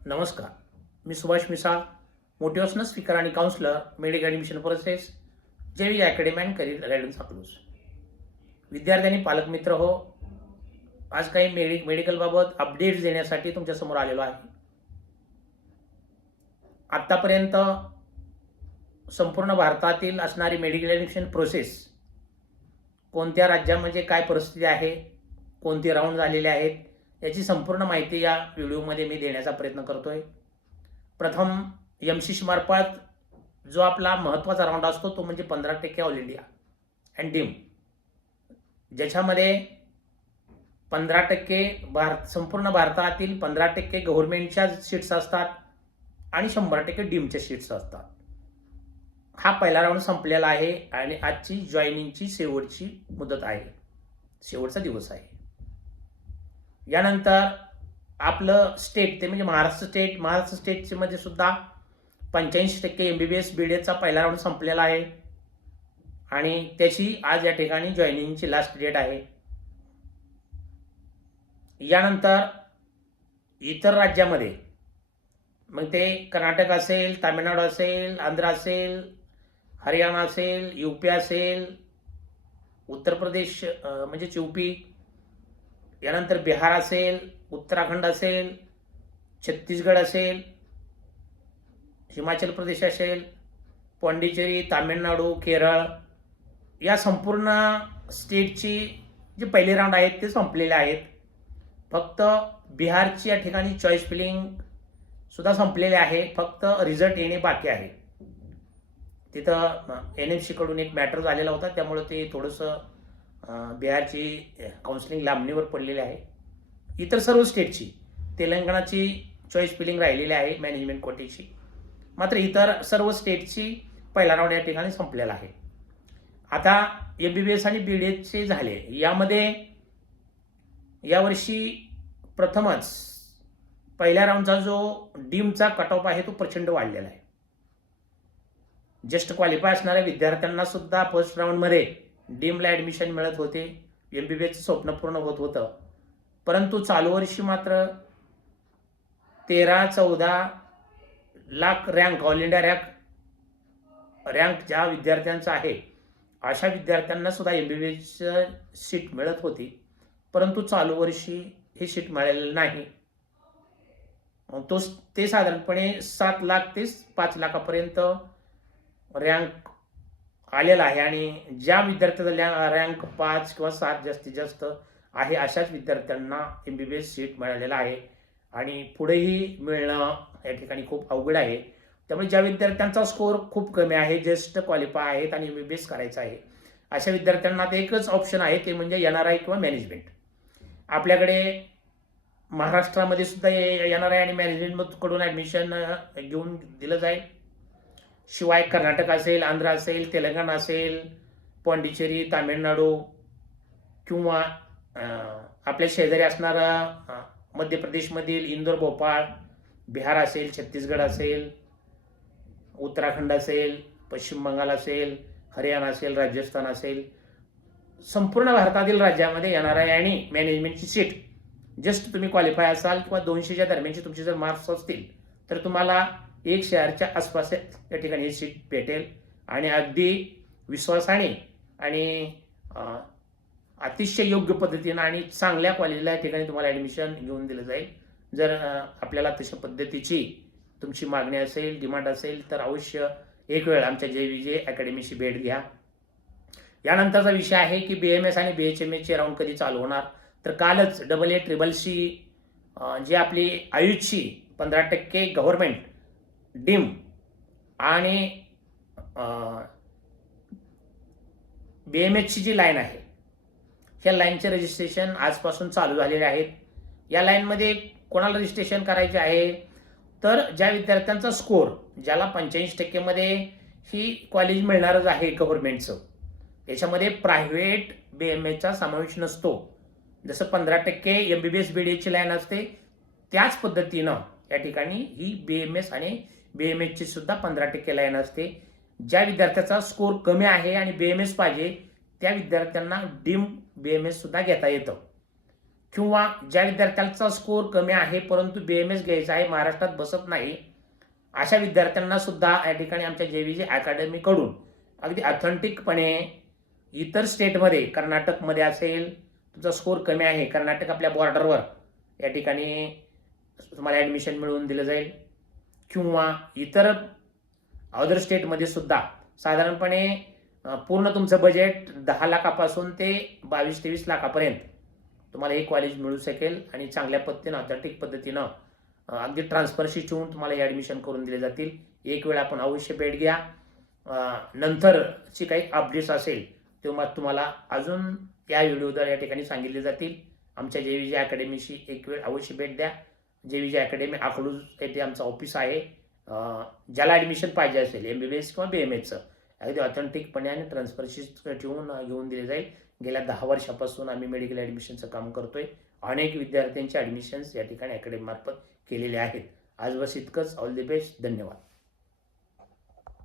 नमस्कार. मी Subhash Misal, motivational speaker आणि counsellor, medical admission process, जैविक academy and career guidance Akluj. विद्यार्थी आणि पालकमित्र हो, आज काही मेडिकलबाबत अपडेट्स देण्यासाठी तुमच्यासमोर आलेलो आहे. आत्तापर्यंत संपूर्ण भारतातील असणारी मेडिकल ॲडमिशन प्रोसेस, कोणत्या राज्यामध्ये काय परिस्थिती आहे, कोणते राऊंड झालेले आहेत, याची संपूर्ण माहिती या व्हिडिओमध्ये मी देण्याचा प्रयत्न करतोय. प्रथम एमसीसी मार्फत जो आपला महत्त्वाचा राऊंड असतो तो म्हणजे 15% ऑल इंडिया अँड डीम, ज्याच्यामध्ये 15% संपूर्ण भारतातील 15% गव्हर्नमेंटच्या सीट्स असतात आणि 100% डीमच्या सीट्स असतात. हा पहिला राऊंड संपलेला आहे आणि आजची जॉईनिंगची शेवटची मुदत आहे, शेवटचा दिवस आहे. यानंतर आपलं स्टेट ते म्हणजे महाराष्ट्र स्टेटचे मध्ये सुद्धा 85% MBBS BDचा पहिला राऊंड संपलेला आहे आणि त्याची आज या ठिकाणी जॉईनिंगची लास्ट डेट आहे. यानंतर इतर राज्यामध्ये मग ते कर्नाटक असेल, तामिळनाडू असेल, आंध्र असेल, हरियाणा असेल, UP असेल, उत्तर प्रदेश म्हणजे UP, यानंतर बिहार असेल, उत्तराखंड असेल, छत्तीसगड असेल, हिमाचल प्रदेश असेल, पाँडिचेरी, तामिळनाडू, केरळ, या संपूर्ण स्टेटची जे पहिले राऊंड आहेत ते संपलेले आहेत. फक्त बिहारची या ठिकाणी चॉईस फिलिंग सुद्धा संपलेले आहे, फक्त रिझल्ट येणे बाकी आहे. तिथं NMC कडून एक मॅटर झालेला होता, त्यामुळे ते थोडंसं बिहारची काउन्सिलिंग लांबणीवर पडलेली आहे. इतर सर्व स्टेटची, तेलंगणाची चॉईस फिलिंग राहिलेली आहे मॅनेजमेंट कोटेची. मात्र इतर सर्व स्टेटची पहिला राऊंड या ठिकाणी संपलेला आहे. आता MBBS आणि BDचे झाले. यामध्ये यावर्षी प्रथमच पहिल्या राऊंडचा जो डीमचा कट ऑफ आहे तो प्रचंड वाढलेला आहे. जस्ट क्वालिफाय असणाऱ्या विद्यार्थ्यांना सुद्धा फर्स्ट राऊंडमध्ये डीमला ॲडमिशन मिळत होते, MBBSचं स्वप्न पूर्ण होत होतं. परंतु चालू वर्षी मात्र 13-14 lakh rank, all India rank ज्या विद्यार्थ्यांचा आहे अशा विद्यार्थ्यांना सुद्धा MBBSचं सीट मिळत होती. परंतु चालू वर्षी ही सीट मिळालेली नाही. ते साधारणपणे 7 लाख ते 5 लाखापर्यंत रँक आलेला आहे आणि ज्या विद्यार्थ्याचा रँक 5 किंवा 7 जास्तीत जास्त आहे अशाच विद्यार्थ्यांना MBBS सीट मिळालेला आहे आणि पुढेही मिळणं या ठिकाणी खूप अवघड आहे. त्यामुळे ज्या विद्यार्थ्यांचा स्कोअर खूप कमी आहे, जस्ट क्वालिफाय आहेत आणि MBBS करायचं आहे, अशा विद्यार्थ्यांना ते एकच ऑप्शन आहे, ते म्हणजे NRI किंवा मॅनेजमेंट. आपल्याकडे महाराष्ट्रामध्ये सुद्धा NRI आणि मॅनेजमेंटकडून ॲडमिशन घेऊन दिलं जाईल. शिवाय कर्नाटक असेल, आंध्र असेल, तेलंगणा असेल, पाँडिचेरी, तामिळनाडू किंवा आपल्या शेजारी असणारा मध्य प्रदेशमधील इंदोर, भोपाळ, बिहार असेल, छत्तीसगड असेल, उत्तराखंड असेल, पश्चिम बंगाल असेल, हरियाणा असेल, राजस्थान असेल, संपूर्ण भारतातील राज्यामध्ये NRI आणि मॅनेजमेंटची सीट जस्ट तुम्ही क्वालिफाय असाल किंवा 200च्या दरम्यानचे तुमचे जर मार्क्स असतील तर तुम्हाला 1 शेअरच्या आसपास या ठिकाणी ही सीट भेटेल आणि अगदी विश्वासाने आणि अतिशय योग्य पद्धतीनं आणि चांगल्या कॉलेजला या ठिकाणी तुम्हाला ॲडमिशन घेऊन दिलं जाईल. जर आपल्याला तशा पद्धतीची तुमची मागणी असेल, डिमांड असेल तर अवश्य एक वेळ आमच्या JVJ अकॅडमीशी भेट घ्या. यानंतरचा विषय आहे की BMS आणि BHMSचे राऊंड कधी चालू होणार. तर कालच AA, CCC जी आपली आयुषची 15% गव्हर्नमेंट डीम आणि BMSची जी लाईन आहे, ह्या लाईनचे रजिस्ट्रेशन आजपासून चालू झालेले आहेत. या लाईनमध्ये कोणाला रजिस्ट्रेशन करायचे आहे तर ज्या विद्यार्थ्यांचा स्कोअर, ज्याला 85% मध्ये ही कॉलेज मिळणारच आहे गव्हर्नमेंटचं, याच्यामध्ये प्रायव्हेट BMSचा समावेश नसतो. जसं 15% MBBS BDची लाईन असते त्याच पद्धतीनं या ठिकाणी ही BMS आणि BMSची सुद्धा 15% लाईन असते. ज्या विद्यार्थ्याचा स्कोअर कमी आहे आणि BMS पाहिजे त्या विद्यार्थ्यांना डीम BMS सुद्धा घेता येतं. किंवा ज्या विद्यार्थ्यांचा स्कोर कमी आहे परंतु BMS घ्यायचा आहे, महाराष्ट्रात बसत नाही, अशा विद्यार्थ्यांना सुद्धा या ठिकाणी आमच्या JVG अकॅडमीकडून अगदी ऑथेंटिकपणे इतर स्टेटमध्ये, कर्नाटकमध्ये असेल, तुमचा स्कोर कमी आहे, कर्नाटक आपल्या बॉर्डरवर, या ठिकाणी तुम्हाला ॲडमिशन मिळवून दिलं जाईल. किंवा इतर अदर स्टेटमध्ये सुद्धा साधारणपणे पूर्ण तुमचं बजेट 10 लाखापासून ते 22-23 लाखापर्यंत तुम्हाला हे कॉलेज मिळू शकेल आणि चांगल्या पद्धतीनं ऑथेंटिक पद्धतीनं अगदी ट्रान्सफरशी ठेवून तुम्हाला हे ॲडमिशन करून दिले जातील. एक वेळ आपण अवश्य भेट घ्या. नंतरची काही अपडेट्स असेल तेव्हा तुम्हाला अजून या व्हिडिओद्वारे या ठिकाणी सांगितले जातील. आमच्या JVG अकॅडमीशी एक वेळ अवश्य भेट द्या. JVG अकॅडमी अकलूज येथे आमचं ऑफिस आहे. ज्याला ॲडमिशन पाहिजे असेल MBBS किंवा BMSचं अगदी ऑथेंटिकपणे आणि ट्रान्सफरशी ठेवून घेऊन दिले जाईल. गेल्या 10 वर्षापासून आम्ही मेडिकल ॲडमिशनचं काम करतोय. अनेक विद्यार्थ्यांचे ॲडमिशन्स या ठिकाणी अकॅडमीमार्फत केलेले आहेत. आज बस इतकंच. All the best. धन्यवाद.